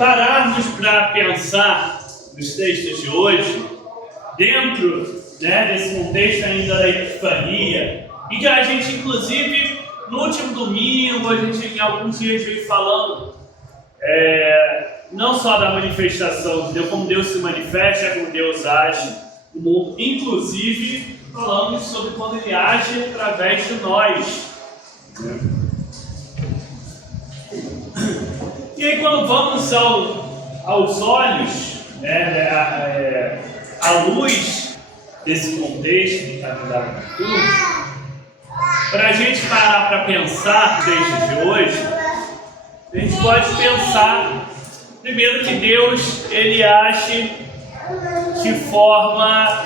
pararmos para pensar nos textos de hoje, dentro, desse contexto ainda da Epifania, e que a gente, inclusive, no último domingo, a gente em alguns dias veio falando não só da manifestação de Deus, como Deus se manifesta, como Deus age no mundo, inclusive falamos sobre quando Ele age através de nós. E aí, quando vamos aos olhos, à luz desse contexto do calendário da cruz, para a gente parar para pensar no texto de hoje, a gente pode pensar, primeiro, que Deus, Ele age de forma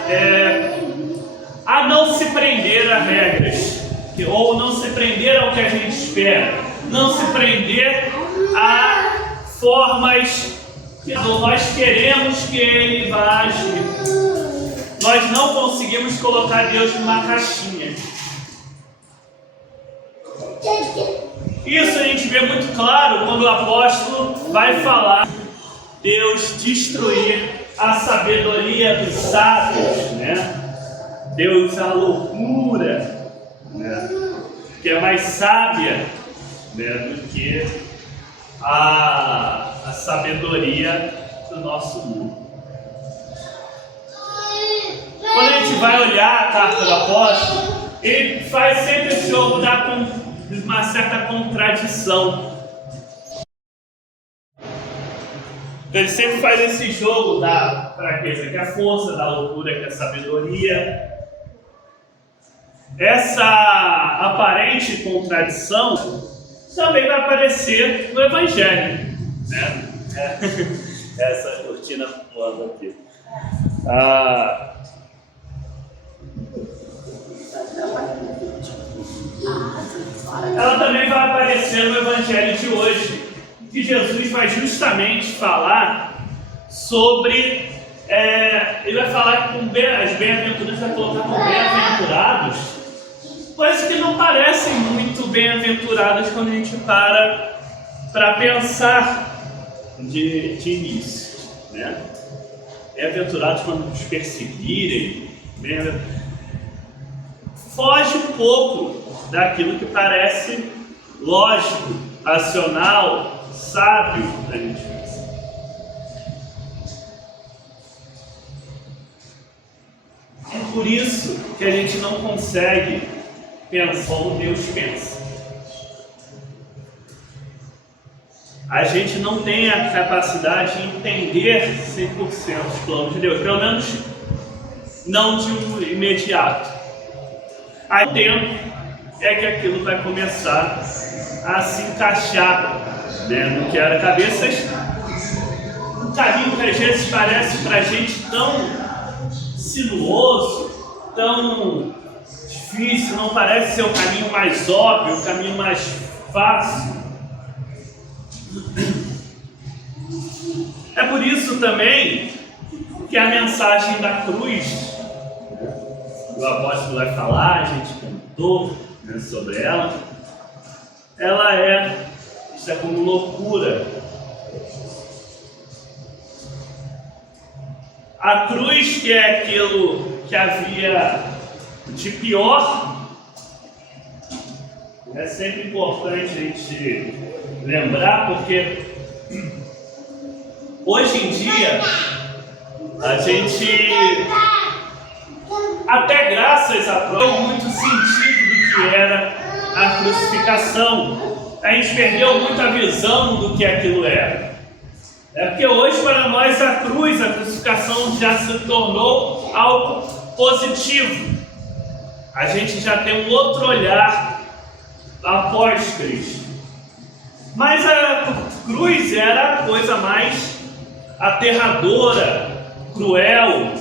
a não se prender a regras, ou não se prender ao que a gente espera, não se prender a formas que nós queremos que Ele vá agir. Nós não conseguimos colocar Deus numa caixinha. Isso a gente vê muito claro quando o apóstolo vai falar Deus destruir a sabedoria dos sábios, Deus a loucura, que é mais sábia, do que a sabedoria do nosso mundo. Quando a gente vai olhar a carta do apóstolo, ele faz sempre esse jogo com uma certa contradição. Ele sempre faz esse jogo da fraqueza, que é a força, da loucura, que é a sabedoria. Essa aparente contradição também vai aparecer no Evangelho, Essa cortina pulando aqui. Ela também vai aparecer no Evangelho de hoje, que Jesus vai justamente falar sobre, ele vai falar que as bem-aventuranças, vai colocar como bem-aventurados, coisas que não parecem muito bem-aventuradas quando a gente para pensar de início, Bem-aventurados quando nos perseguirem, foge um pouco daquilo que parece lógico, racional, sábio da gente pensar. É por isso que a gente não consegue pensar como Deus pensa. A gente não tem a capacidade de entender 100% os planos de Deus, pelo menos não de um imediato. Aí o tempo é que aquilo vai começar a se encaixar, no que era cabeças, um caminho que às vezes parece para a gente tão sinuoso, tão difícil, não parece ser o caminho mais óbvio, o caminho mais fácil. É por isso também que a mensagem da cruz, o apóstolo vai falar, a gente cantou sobre ela isso é como loucura. A cruz, que é aquilo que havia de pior, é sempre importante a gente lembrar, porque hoje em dia a gente, até graças a deu muito sentido do que era a crucificação. A gente perdeu muito a visão do que aquilo era. Porque hoje, para nós, a crucificação já se tornou algo positivo. A gente já tem um outro olhar após Cristo. Mas a cruz era a coisa mais aterradora, cruel,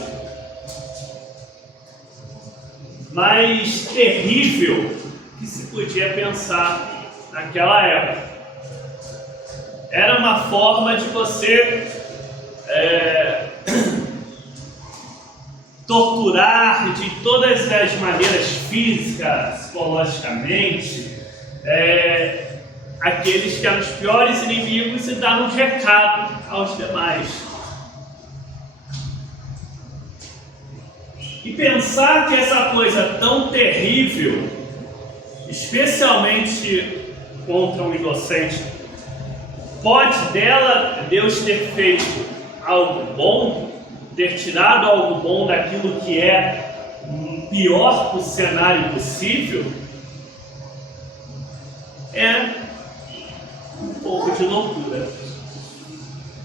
mais terrível que se podia pensar naquela época. Era uma forma de você torturar de todas as maneiras, física, psicologicamente, aqueles que eram os piores inimigos e dar um recado aos demais. E pensar que essa coisa tão terrível, especialmente contra um inocente, pode Deus ter feito algo bom, ter tirado algo bom daquilo que é pior cenário possível, é um pouco de loucura.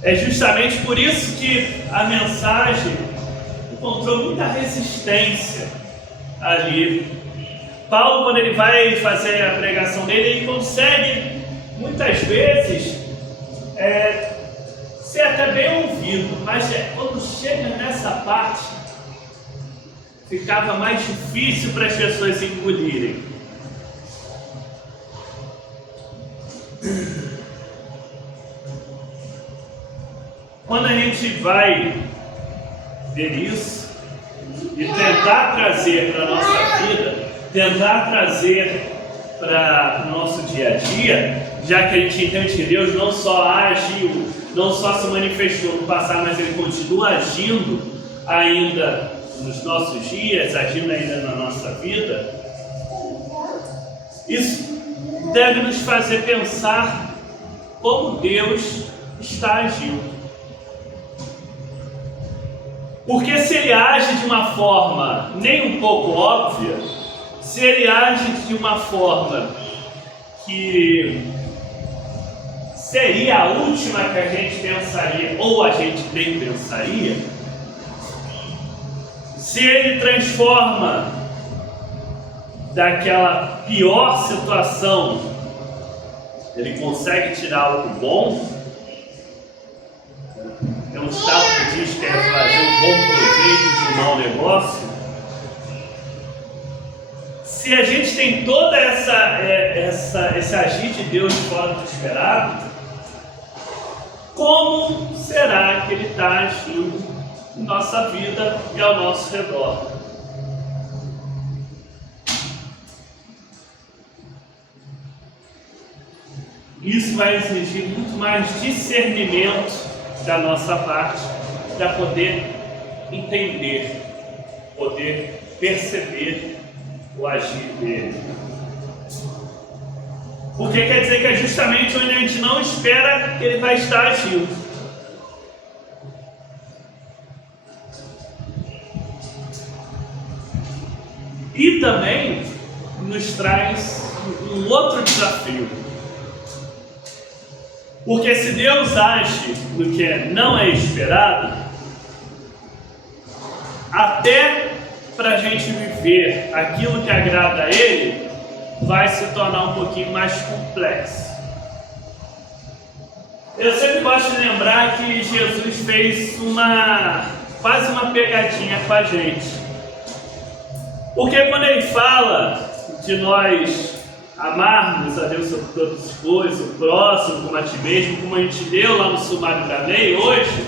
É justamente por isso que a mensagem encontrou muita resistência ali. Paulo, quando ele vai fazer a pregação dele, ele consegue muitas vezes ser até bem ouvido, mas quando chega nessa parte, ficava mais difícil para as pessoas engolirem. Quando a gente vai ver isso e tentar trazer para a nossa vida, tentar trazer para o nosso dia a dia, já que a gente entende que Deus não só agiu, não só se manifestou no passado, mas Ele continua agindo ainda nos nossos dias, agindo ainda na nossa vida, isso deve nos fazer pensar como Deus está agindo. Porque se Ele age de uma forma nem um pouco óbvia, se Ele age de uma forma que seria a última que a gente pensaria, ou a gente nem pensaria, se Ele transforma daquela pior situação, Ele consegue tirar algo bom. É um estado que diz que é fazer um bom proveito de um mau negócio. Se a gente tem toda esse agir de Deus fora do esperado, como será que Ele está agindo em nossa vida e ao nosso redor? Isso vai exigir muito mais discernimento da nossa parte, para poder entender, poder perceber o agir dele. Porque quer dizer que é justamente onde a gente não espera que ele vai estar agindo. E também nos traz um outro desafio. Porque se Deus age no que não é esperado, até para a gente viver aquilo que agrada a Ele, vai se tornar um pouquinho mais complexo. Eu sempre gosto de lembrar que Jesus fez quase uma pegadinha com a gente. Porque quando Ele fala de nós amarmos a Deus sobre todas as coisas, o próximo como a ti mesmo, como a gente leu lá no sumário da lei hoje,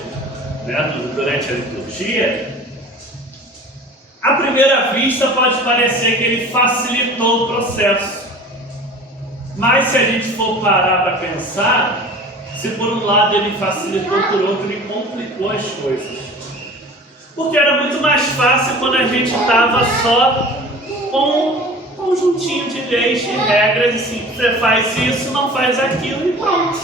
durante a liturgia, à primeira vista pode parecer que ele facilitou o processo. Mas se a gente for parar para pensar, se por um lado ele facilitou, por outro ele complicou as coisas. Porque era muito mais fácil quando a gente estava só com um conjuntinho de leis, de regras, assim, você faz isso, não faz aquilo e pronto.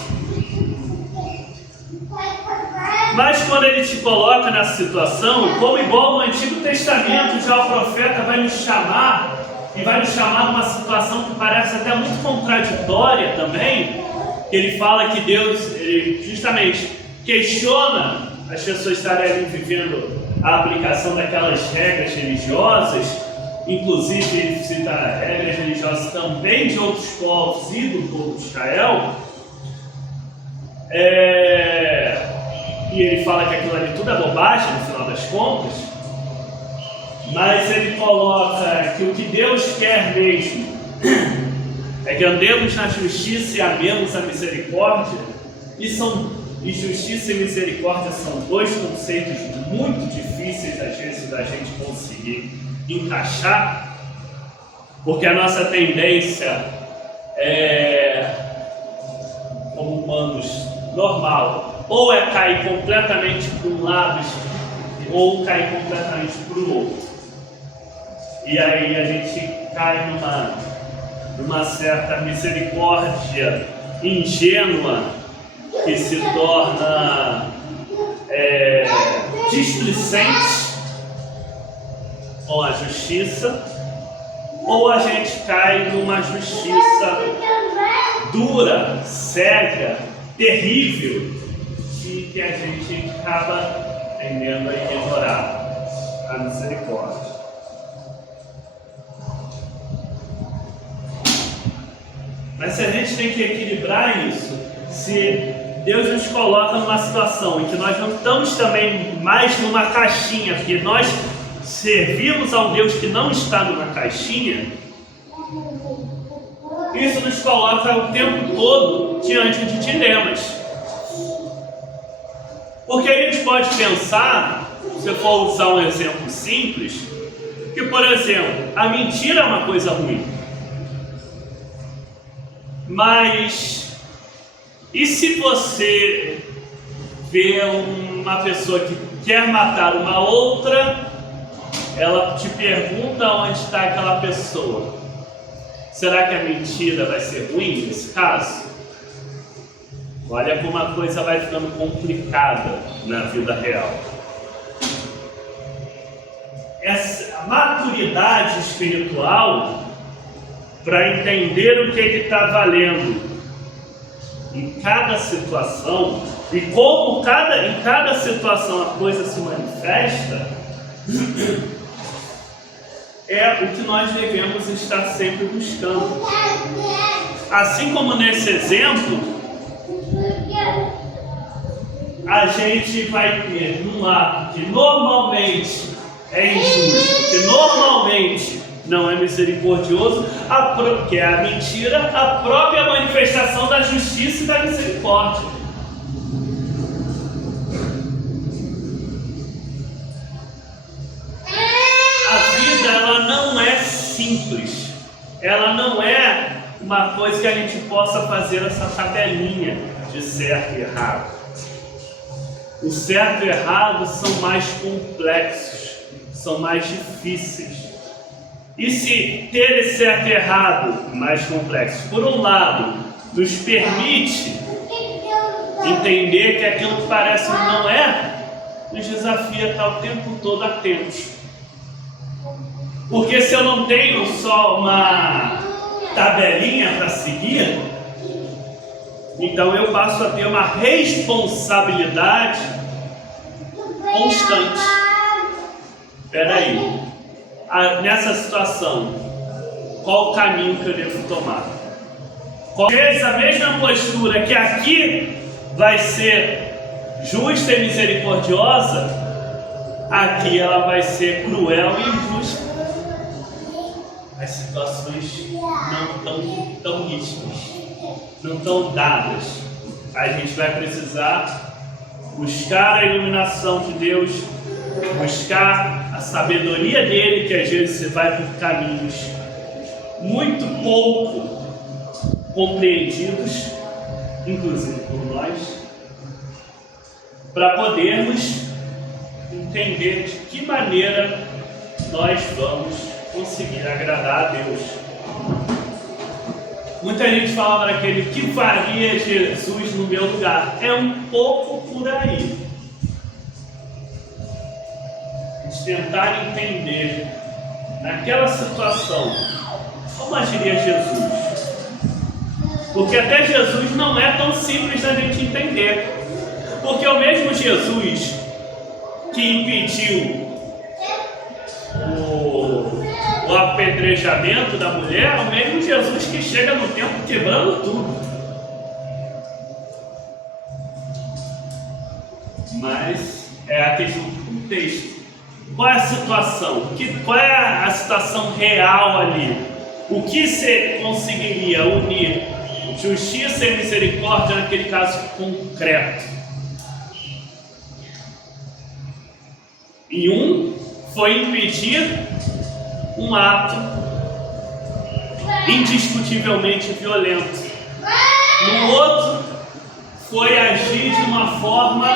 Mas quando ele te coloca nessa situação, como igual no Antigo Testamento, já o profeta vai nos chamar, e vai nos chamar numa situação que parece até muito contraditória também, que ele fala que Deus, ele justamente questiona as pessoas estarem ali vivendo a aplicação daquelas regras religiosas. Inclusive ele cita regras religiosas também de outros povos e do povo de Israel, e ele fala que aquilo ali tudo é bobagem no final das contas, mas ele coloca que o que Deus quer mesmo é que andemos na justiça e amemos a misericórdia, e justiça e misericórdia são dois conceitos muito difíceis às vezes da gente conseguir encaixar, porque a nossa tendência é como humanos, normal, ou é cair completamente para um lado ou cair completamente para o outro. E aí a gente cai numa certa misericórdia ingênua que se torna displicente com a justiça, ou a gente cai numa justiça dura, cega, terrível, e que a gente acaba tendendo a ignorar a misericórdia. Mas se a gente tem que equilibrar isso, se Deus nos coloca numa situação em que nós não estamos também mais numa caixinha, porque nós servimos a um Deus que não está numa caixinha, isso nos coloca o tempo todo diante de dilemas. Porque a gente pode pensar, se eu for usar um exemplo simples, que, por exemplo, a mentira é uma coisa ruim. Mas, e se você vê uma pessoa que quer matar uma outra, ela te pergunta onde está aquela pessoa? Será que a mentira vai ser ruim nesse caso? Olha como a coisa vai ficando complicada na vida real. Essa maturidade espiritual para entender o que está valendo em cada situação e como em cada situação a coisa se manifesta, é o que nós devemos estar sempre buscando. Assim como nesse exemplo, a gente vai ter um lado que normalmente é injusto, que normalmente não é misericordioso, que é a mentira, a própria manifestação da justiça e da misericórdia. A vida, ela não é simples, ela não é uma coisa que a gente possa fazer essa tabelinha de certo e errado. O certo e errado são mais complexos, são mais difíceis. E se ter esse certo e errado mais complexo, por um lado, nos permite entender que aquilo que parece não é, nos desafia a estar o tempo todo atentos. Porque se eu não tenho só uma tabelinha para seguir, então eu passo a ter uma responsabilidade constante. Espera aí, nessa situação, qual o caminho que eu devo tomar? Às vezes a mesma postura que aqui vai ser justa e misericordiosa, aqui ela vai ser cruel e injusta. As situações não estão tão nítidas, não estão dadas. A gente vai precisar buscar a iluminação de Deus, buscar a sabedoria dele, que às vezes você vai por caminhos muito pouco compreendidos, inclusive por nós, para podermos entender de que maneira nós vamos conseguir agradar a Deus. Muita gente fala daquele que faria Jesus no meu lugar. É um pouco por aí. A gente tentar entender naquela situação como agiria Jesus. Porque até Jesus não é tão simples da gente entender. Porque o mesmo Jesus que impediu o apedrejamento da mulher, é o mesmo Jesus que chega no templo quebrando tudo. Mas é a questão do contexto. Qual é a situação? Qual é a situação real ali? O que você conseguiria unir justiça e misericórdia naquele caso concreto? E um foi impedir um ato indiscutivelmente violento. No outro, foi agir de uma forma,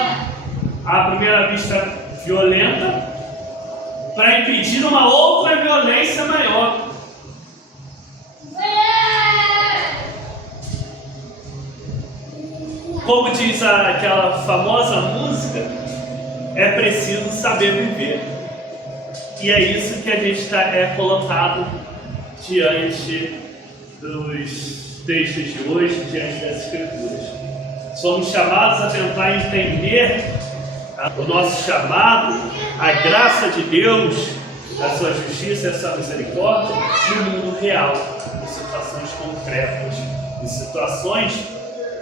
à primeira vista, violenta, para impedir uma outra violência maior. Como diz aquela famosa música, é preciso saber viver. E é isso que a gente é colocado diante dos textos de hoje, diante das Escrituras. Somos chamados a tentar entender o nosso chamado, a graça de Deus, a sua justiça e a sua misericórdia no mundo real, em situações concretas, em situações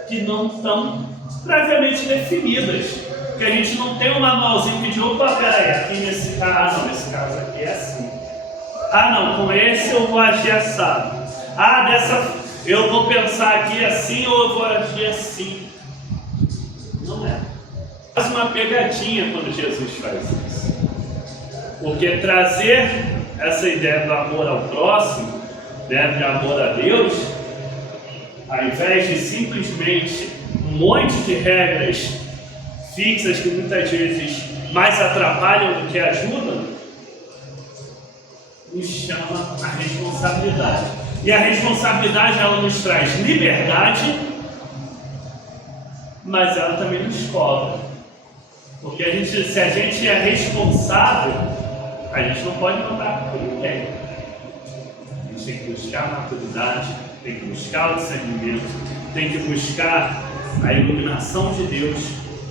que não estão previamente definidas, que a gente não tem um manualzinho que diz, opa, peraí, aqui nesse caso, nesse caso aqui é assim. Ah não, com esse eu vou agir assado. Ah, eu vou pensar aqui assim ou eu vou agir assim. Não é. Faz uma pegadinha quando Jesus faz isso. Porque trazer essa ideia do amor ao próximo, né, de amor a Deus, ao invés de simplesmente um monte de regras fixas que muitas vezes mais atrapalham do que ajudam, nos chama a responsabilidade. E a responsabilidade, ela nos traz liberdade, mas ela também nos cobra. Porque se a gente é responsável, a gente não pode mandar por ninguém. A gente tem que buscar a maturidade, tem que buscar o discernimento, tem que buscar a iluminação de Deus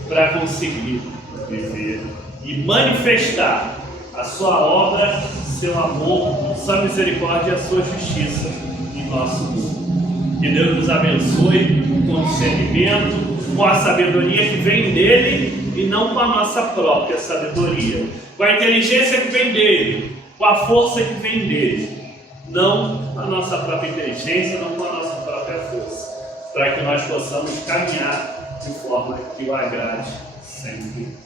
para conseguir viver e manifestar a sua obra, seu amor, sua misericórdia e a sua justiça em nosso mundo. Que Deus nos abençoe com discernimento, com a sabedoria que vem dele e não com a nossa própria sabedoria, com a inteligência que vem dele, com a força que vem dele, não com a nossa própria inteligência, não com a nossa própria força, para que nós possamos caminhar de forma que o agrade sempre.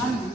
Amém.